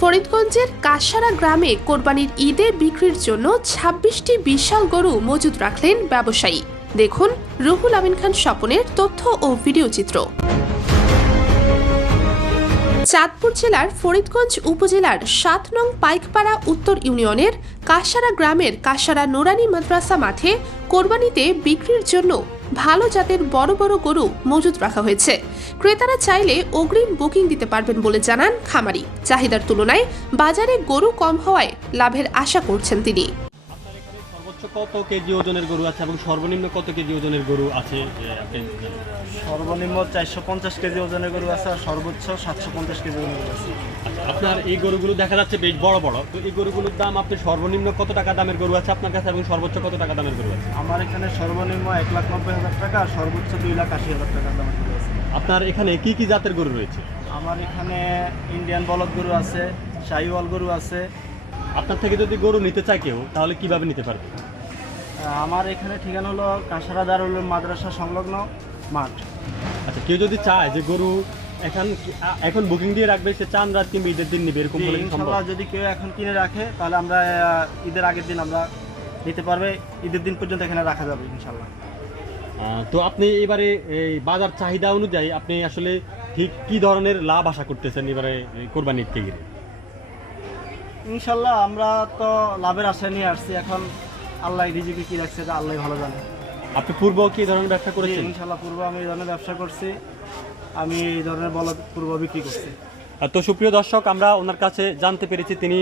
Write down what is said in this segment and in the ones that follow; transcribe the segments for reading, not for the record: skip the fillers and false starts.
ফরিদগঞ্জের কাশারা গ্রামে কোরবানির ঈদে বিক্রির জন্য ২৬টি বিশাল গরু মজুত রাখলেন ব্যবসায়ী। দেখুন রুহুল আমিন খান স্বপনের তথ্য ও ভিডিও চিত্র। চাঁদপুর জেলার ফরিদগঞ্জ উপজেলার ৭ নং পাইকপাড়া উত্তর ইউনিয়নের কাশারা গ্রামের কাশারা নুরানি মাদ্রাসা মাঠে কোরবানিতে বিক্রির জন্য ভালো জাতের বড় বড় গরু মজুত রাখা হয়েছে। ক্রেতারা চাইলে অগ্রিম বুকিং দিতে পারবেন বলে জানান খামারি। চাহিদার তুলনায় বাজারে গরু কম হওয়ায় লাভের আশা করছেন তিনি। সর্বোচ্চ কত কেজি ওজনের গরু আছে এবং সর্বনিম্ন কত কেজি ওজনের গরু আছে? সর্বনিম্ন 450 কেজি ওজনের গরু আছে আর সর্বোচ্চ 750 কেজি ওজনের গরু আছে। আপনার এই গরুগুলো দেখা যাচ্ছে বেশ বড় বড়, তো এই গরুগুলোর দাম আপনি সর্বনিম্ন কত টাকা দামের গরু আছে আপনার কাছে এবং সর্বোচ্চ কত টাকা দামের গরু আছে? আমার এখানে সর্বনিম্ন 1,90,000 টাকা আর সর্বোচ্চ 2,80,000 টাকা দামের গরু আছে। আপনার এখানে কি কি জাতের গরু রয়েছে? আমার এখানে ইন্ডিয়ান বলদ গরু আছে, শাহিওয়াল গরু আছে। আপনার থেকে যদি গরু নিতে চায় কেউ তাহলে কিভাবে নিতে পারবে? আমার এখানে ঠিকানা হলো কাশারা দারুল মাদ্রাসা সংলগ্ন মাঠ। আচ্ছা, কেউ যদি চায় যে গরু এখন বুকিং দিয়ে রাখবে, সে চান রাত কিংবা ঈদের দিন নিবে, এরকম হলে সম্ভব? ইনশাআল্লাহ যদি কেউ এখন কিনে রাখে তাহলে আমরা ঈদের আগের দিন আমরা নিতে পারবে, ঈদের দিন পর্যন্ত এখানে রাখা যাবে ইনশাআল্লাহ। তো আপনি এবারে এই বাজার চাহিদা অনুযায়ী আপনি আসলে ঠিক কি ধরনের লাভ আশা করতেছেন এবারে কোরবানির থেকে? ইনশাআল্লাহ আমরা তো লাভের আশা নিয়ে আসছি, এখন আল্লাহ রিজিকে কি রাখছে তা আল্লাহ ভালো জানে। আপনি পূর্ব কি এই ধরনের ব্যবসা করেছেন? ইনশাআল্লাহ পূর্ব আমি এই ধরনের ব্যবসা করছি, আমি এই ধরনের বলদ পূর্ব বিক্রি করছি। তো সুপ্রিয় দর্শক, আমরা ওনার কাছে জানতে পেরেছি তিনি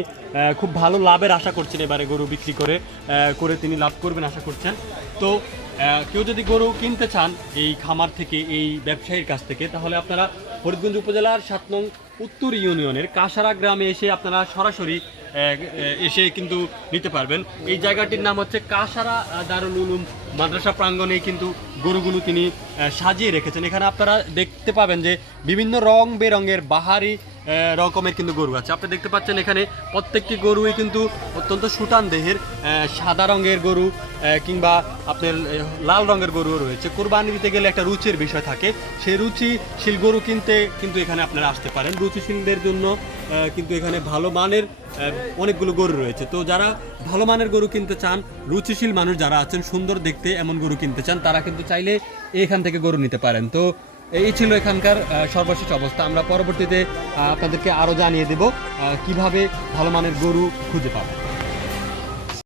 খুব ভালো লাভের আশা করছেন, এবারে গরু বিক্রি করে তিনি লাভ করবেন আশা করছেন। তো কেউ যদি গরু কিনতে চান এই খামার থেকে, এই ব্যবসায়ীর কাছ থেকে, তাহলে আপনারা ফরিদগঞ্জ উপজেলার ৭ নং উত্তর ইউনিয়নের কাশারা গ্রামে এসে আপনারা সরাসরি এসে কিন্তু নিতে পারবেন। এই জায়গাটির নাম হচ্ছে কাশারা দারুল উলুম মাদ্রাসা প্রাঙ্গণে কিন্তু গরুগুলো তিনি সাজিয়ে রেখেছেন। এখানে আপনারা দেখতে পাবেন যে বিভিন্ন রং বেরঙের বাহারি রকমের কিন্তু গরু আছে। আপনি দেখতে পাচ্ছেন এখানে প্রত্যেকটি গরুই কিন্তু অত্যন্ত সুঠাম দেহের, সাদা রঙের গরু কিংবা আপনার লাল রঙের গরুও রয়েছে। কোরবানি দিতে গেলে একটা রুচির বিষয় থাকে, সেই রুচিশীল গরু কিনতে কিন্তু এখানে আপনারা আসতে পারেন। রুচিশীলদের জন্য কিন্তু এখানে ভালো মানের অনেকগুলো গরু রয়েছে। তো যারা ভালো মানের গরু কিনতে চান, রুচিশীল মানুষ যারা আছেন, সুন্দর দেখতে এমন গরু কিনতে চান, তারা কিন্তু চাইলে এখান থেকে গরু নিতে পারেন। তো এই ছিল এখানকার সর্বশেষ অবস্থা। আমরা পরবর্তীতে আপনাদেরকে আরও জানিয়ে দেব কিভাবে ভালো মানের গরু খুঁজে পাবেন।